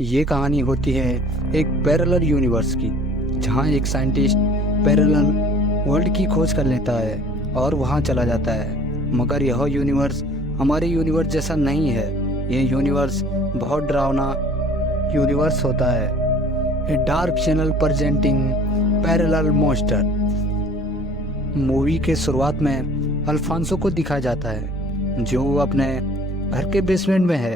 ये कहानी होती है एक पैरेलल यूनिवर्स की, जहाँ एक साइंटिस्ट पैरेलल वर्ल्ड की खोज कर लेता है और वहाँ चला जाता है। मगर यह यूनिवर्स हमारे यूनिवर्स जैसा नहीं है। ये यूनिवर्स बहुत डरावना यूनिवर्स होता है। A dark channel presenting parallel monster. Movie के शुरुआत में अल्फांसो को दिखाया जाता है जो अपने घर के बेसमेंट में है।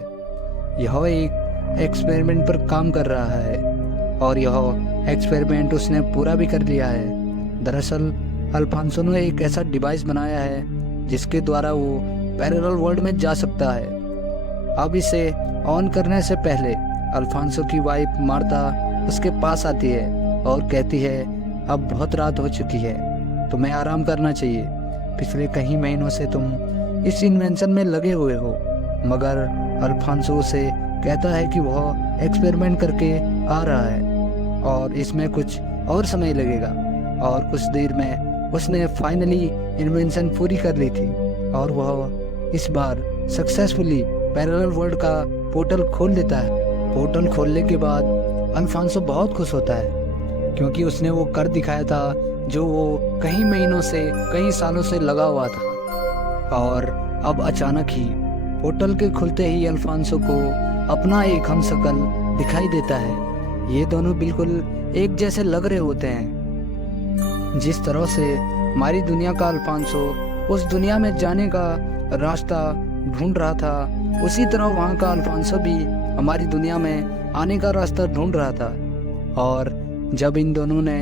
यह एक एक्सपेरिमेंट पर काम कर रहा है और यह एक्सपेरिमेंट उसने पूरा भी कर लिया है। दरअसल अल्फांसो ने एक ऐसा डिवाइस बनाया है जिसके द्वारा वो पैरेलल वर्ल्ड में जा सकता है। अब इसे ऑन करने से पहले अल्फांसो की वाइफ मार्ता उसके पास आती है और कहती है, अब बहुत रात हो चुकी है, तुम्हें आराम करना चाहिए। पिछले कई महीनों से तुम इस इन्वेंशन में लगे हुए हो। मगर अल्फांसो से कहता है कि वह एक्सपेरिमेंट करके आ रहा है और इसमें कुछ और समय लगेगा। और कुछ देर में उसने फाइनली इन्वेंशन पूरी कर ली थी और वह इस बार सक्सेसफुली पैरेलल वर्ल्ड का पोर्टल खोल देता है। पोर्टल खोलने के बाद अल्फांसो बहुत खुश होता है क्योंकि उसने वो कर दिखाया था जो वो कई महीनों से कई सालों से लगा हुआ था। और अब अचानक ही पोर्टल के खुलते ही अल्फांसो को अपना एक हमशक्ल दिखाई देता है। ये दोनों बिल्कुल एक जैसे लग रहे होते हैं। जिस तरह से हमारी दुनिया का अल्फांसो उस दुनिया में जाने का रास्ता ढूंढ रहा था, उसी तरह वहाँ का अल्फांसो भी हमारी दुनिया में आने का रास्ता ढूंढ रहा था। और जब इन दोनों ने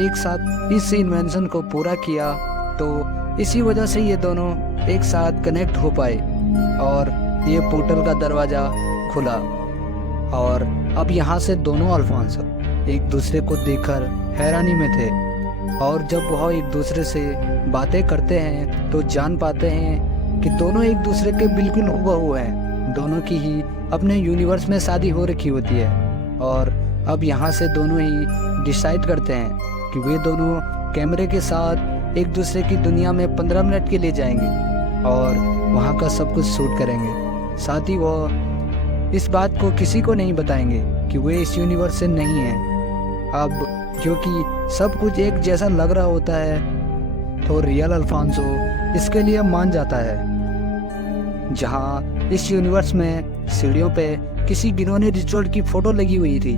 एक साथ इस इन्वेंशन को पूरा किया तो इसी वजह से ये दोनों एक साथ कनेक्ट हो पाए और ये पोर्टल का दरवाज़ा खुला। और अब यहाँ से दोनों अल्फांसो एक दूसरे को देखकर हैरानी में थे और जब वह एक दूसरे से बातें करते हैं तो जान पाते हैं कि दोनों एक दूसरे के बिल्कुल हूबहू हैं। दोनों की ही अपने यूनिवर्स में शादी हो रखी होती है। और अब यहाँ से दोनों ही डिसाइड करते हैं कि वे दोनों कैमरे के साथ एक दूसरे की दुनिया में 15 मिनट के लिए जाएंगे और वहाँ का सब कुछ शूट करेंगे। साथ ही वह इस बात को किसी को नहीं बताएंगे कि वे इस यूनिवर्स से नहीं हैं। अब क्योंकि सब कुछ एक जैसा लग रहा होता है तो रियल अल्फांसो इसके लिए मान जाता है। जहाँ इस यूनिवर्स में सीढ़ियों पे किसी गिनौने रिचुअल की फोटो लगी हुई थी,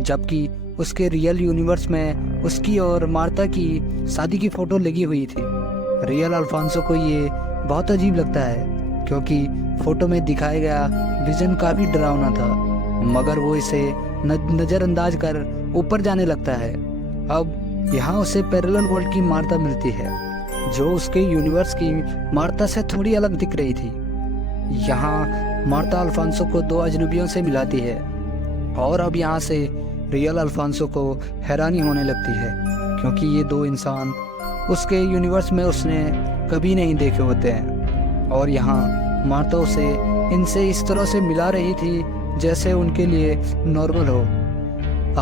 जबकि उसके रियल यूनिवर्स में उसकी और मार्ता की शादी की फोटो लगी हुई थी। रियल अल्फांसो को ये बहुत अजीब लगता है क्योंकि फोटो में दिखाया गया विजन काफ़ी डरावना था, मगर वो इसे नज़रअंदाज कर ऊपर जाने लगता है। अब यहाँ उसे पैरेलल वर्ल्ड की मार्ता मिलती है जो उसके यूनिवर्स की मार्ता से थोड़ी अलग दिख रही थी। यहाँ मार्ता अल्फांसो को दो अजनबियों से मिलाती है और अब यहाँ से रियल अल्फांसो को हैरानी होने लगती है क्योंकि ये दो इंसान उसके यूनिवर्स में उसने कभी नहीं देखे होते हैं। और यहाँ मार्ता उसे इनसे इस तरह से मिला रही थी जैसे उनके लिए नॉर्मल हो।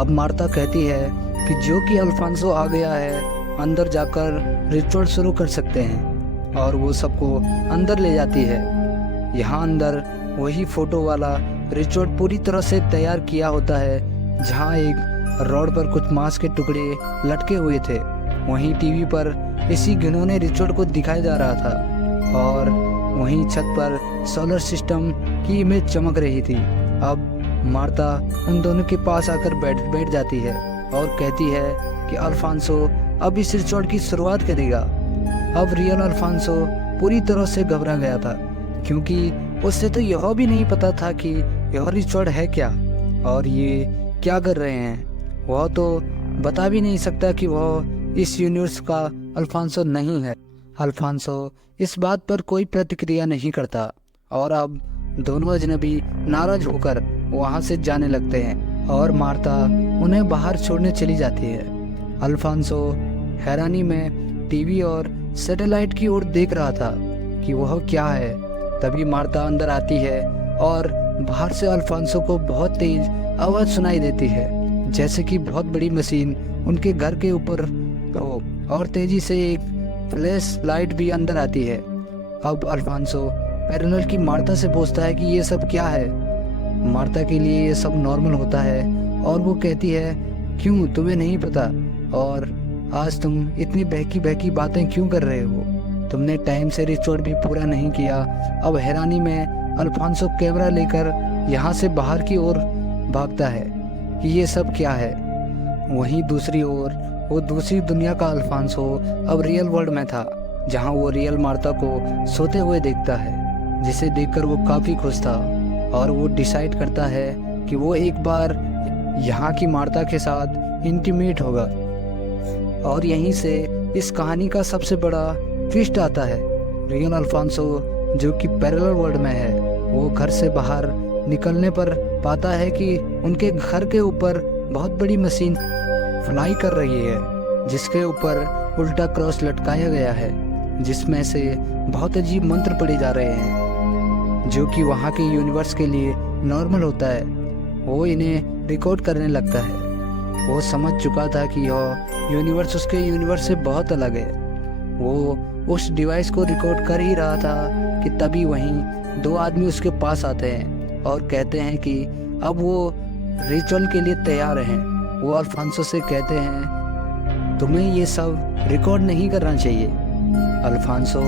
अब मार्ता कहती है कि जो कि अल्फांसो आ गया है, अंदर जाकर रिचुअल शुरू कर सकते हैं और वो सबको अंदर ले जाती है। यहाँ अंदर वही फोटो वाला रिचुअल पूरी तरह से तैयार किया होता है, जहाँ एक रॉड पर कुछ मांस के टुकड़े लटके हुए थे। वहीं टीवी पर इसी घिनौने रिचुअल को दिखाया जा रहा था और वहीं छत पर सोलर सिस्टम की इमेज चमक रही थी। अब मार्ता उन दोनों के पास आकर बैठ जाती है और कहती है कि अल्फांसो अब इस रिचुअल की शुरुआत करेगा। अब रियल अल्फांसो पूरी तरह से घबरा गया था क्योंकि उससे तो यह भी नहीं पता था कि यह रिचुअल है क्या और ये क्या कर रहे हैं। वह तो बता भी नहीं सकता कि वह इस यूनिवर्स का अल्फांसो नहीं है। अल्फांसो इस बात पर कोई प्रतिक्रिया नहीं करता और अब दोनों अजनबी नाराज होकर वहां से जाने लगते हैं और मार्ता उन्हें बाहर छोड़ने चली जाती है। अल्फांसो हैरानी में टीवी और सैटेलाइट की ओर देख रहा था कि वह क्या है। तभी मार्ता अंदर आती है और बाहर से अल्फांसो को बहुत तेज आवाज़ सुनाई देती है, जैसे कि बहुत बड़ी मशीन उनके घर के ऊपर हो, और तेजी से एक फ्लैश लाइट भी अंदर आती है। अब अल्फांसो पैरेलल की मार्ता से पूछता है कि ये सब क्या है। मार्ता के लिए ये सब नॉर्मल होता है और वो कहती है, क्यों तुम्हें नहीं पता? और आज तुम इतनी बहकी बहकी बातें क्यों कर रहे हो? तुमने टाइम से रिचुअल भी पूरा नहीं किया। अब हैरानी में अल्फांसो कैमरा लेकर यहाँ से बाहर की ओर भागता है कि ये सब क्या है। वहीं दूसरी ओर वो दूसरी दुनिया का अल्फांसो अब रियल वर्ल्ड में था, जहाँ वो रियल मार्ता को सोते हुए देखता है, जिसे देखकर वो काफ़ी खुश था और वो डिसाइड करता है कि वो एक बार यहाँ की मार्ता के साथ इंटीमेट होगा। और यहीं से इस कहानी का सबसे बड़ा ट्विस्ट आता है। रियल अल्फांसो जो कि पैरेलल वर्ल्ड में है, वो घर से बाहर निकलने पर पाता है कि उनके घर के ऊपर बहुत बड़ी मशीन फ्लाई कर रही है, जिसके ऊपर उल्टा क्रॉस लटकाया गया है, जिसमें से बहुत अजीब मंत्र पढ़े जा रहे हैं जो कि वहाँ के यूनिवर्स के लिए नॉर्मल होता है। वो इन्हें रिकॉर्ड करने लगता है। वो समझ चुका था कि यह यूनिवर्स उसके यूनिवर्स से बहुत अलग है। वो उस डिवाइस को रिकॉर्ड कर ही रहा था कि तभी वहीं दो आदमी उसके पास आते हैं और कहते हैं कि अब वो रिचुअल के लिए तैयार हैं। वो अल्फांसो से कहते हैं, तुम्हें ये सब रिकॉर्ड नहीं करना चाहिए। अल्फांसो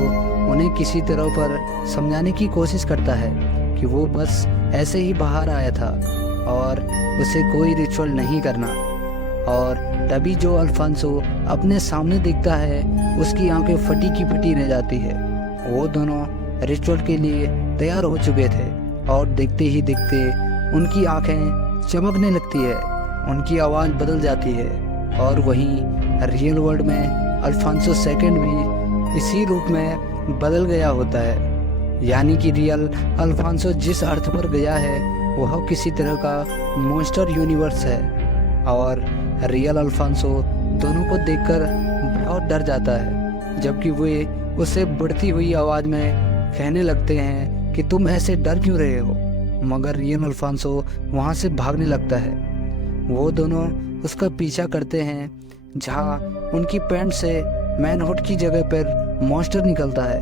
उन्हें किसी तरह पर समझाने की कोशिश करता है कि वो बस ऐसे ही बाहर आया था और उसे कोई रिचुअल नहीं करना। और तभी जो अल्फांसो अपने सामने दिखता है, उसकी आंखें फटी की फटी रह जाती है। वो दोनों रिचुअल के लिए तैयार हो चुके थे और देखते ही देखते उनकी आंखें चमकने लगती है, उनकी आवाज़ बदल जाती है। और वहीं रियल वर्ल्ड में अल्फांसो सेकंड भी इसी रूप में बदल गया होता है। यानी कि रियल अल्फांसो जिस अर्थ पर गया है वह किसी तरह का मॉन्स्टर यूनिवर्स है। और रियल अल्फांसो दोनों को देखकर बहुत डर जाता है, जबकि वे उसे बढ़ती हुई आवाज़ में कहने लगते हैं कि तुम ऐसे डर क्यों रहे हो। मगर रियल अल्फांसो वहाँ से भागने लगता है। वो दोनों उसका पीछा करते हैं, जहाँ उनकी पैंट से मैनहुड की जगह पर मॉन्स्टर निकलता है।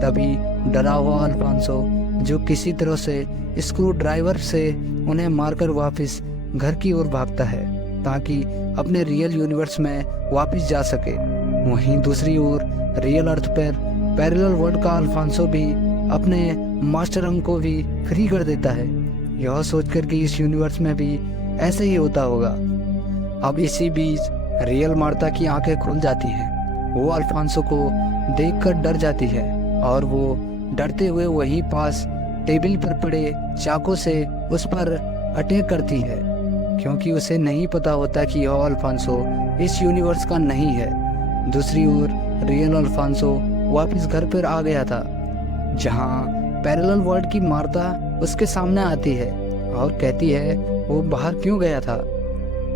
तभी डरा हुआ अल्फांसो जो किसी तरह से स्क्रू ड्राइवर से उन्हें मारकर वापस घर की ओर भागता है, ताकि अपने रियल यूनिवर्स में वापस जा सके। वहीं दूसरी ओर रियल अर्थ पर पैरेलल वर्ल्ड का अल्फांसो भी अपने मास्टर अंग को भी फ्री कर देता है, यह सोचकर कि इस यूनिवर्स में भी ऐसे ही होता होगा। अब इसी बीच रियल मार्ता की आंखें खुल जाती हैं। वो अल्फांसो को देखकर डर जाती है और वो डरते हुए वहीं पास टेबल पर पड़े चाकू से उस पर अटैक करती है, क्योंकि उसे नहीं पता होता कि यह अल्फांसो इस यूनिवर्स का नहीं है। दूसरी ओर रियल अल्फांसो वापस घर पर आ गया था, जहाँ पैरेलल वर्ल्ड की मार्ता उसके सामने आती है और कहती है वो बाहर क्यों गया था।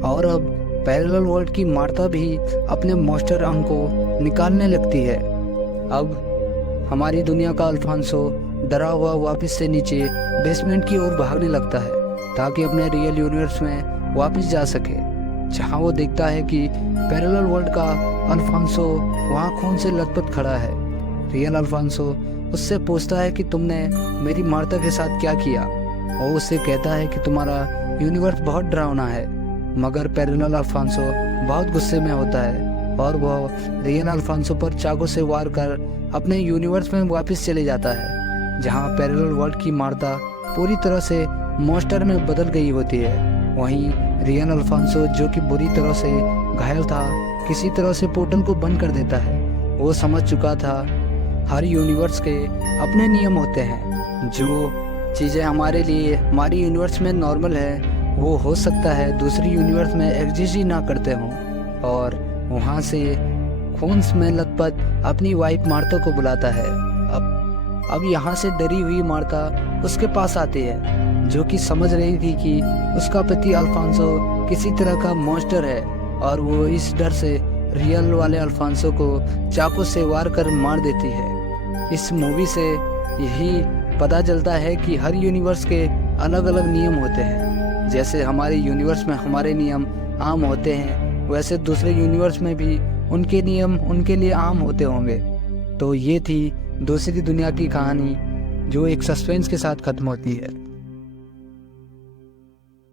और अब पैरेलल वर्ल्ड की मार्ता भी अपने मॉन्स्टर अंग को निकालने लगती है। अब हमारी दुनिया का अल्फांसो डरा हुआ वापस से नीचे बेसमेंट की ओर भागने लगता है, ताकि अपने रियल यूनिवर्स में वापस जा सके, जहां वो देखता है कि पैरेलल वर्ल्ड का अल्फांसो वहां खून से लथपथ खड़ा है। रियल अल्फांसो उससे पूछता है कि तुमने मेरी मार्ता के साथ क्या किया। वो उससे कहता है कि तुम्हारा यूनिवर्स बहुत डरावना है। मगर पैरेलल अल्फांसो बहुत गुस्से में होता है और वह रियल अल्फांसो पर चाकू से वार कर अपने यूनिवर्स में वापस चले जाता है, जहां पैरेलल वर्ल्ड की मार्ता पूरी तरह से मॉन्स्टर में बदल गई होती है। वहीं रियल अल्फांसो जो कि बुरी तरह से घायल था, किसी तरह से पोर्टल को बंद कर देता है। वो समझ चुका था हर यूनिवर्स के अपने नियम होते हैं। जो चीज़ें हमारे लिए हमारी यूनिवर्स में नॉर्मल है, वो हो सकता है दूसरी यूनिवर्स में एग्जिस्ट ही ना करते हों। और वहाँ से खून में लथपथ अपनी वाइफ मार्ता को बुलाता है। अब यहाँ से डरी हुई मार्ता उसके पास आती है, जो कि समझ रही थी कि उसका पति अल्फांसो किसी तरह का मॉन्स्टर है, और वो इस डर से रियल वाले अल्फांसो को चाकू से वार कर मार देती है। इस मूवी से यही पता चलता है कि हर यूनिवर्स के अलग अलग नियम होते हैं। जैसे हमारे यूनिवर्स में हमारे नियम आम होते हैं, वैसे दूसरे यूनिवर्स में भी उनके नियम उनके लिए आम होते होंगे। तो ये थी दूसरी दुनिया की कहानी, जो एक सस्पेंस के साथ ख़त्म होती है।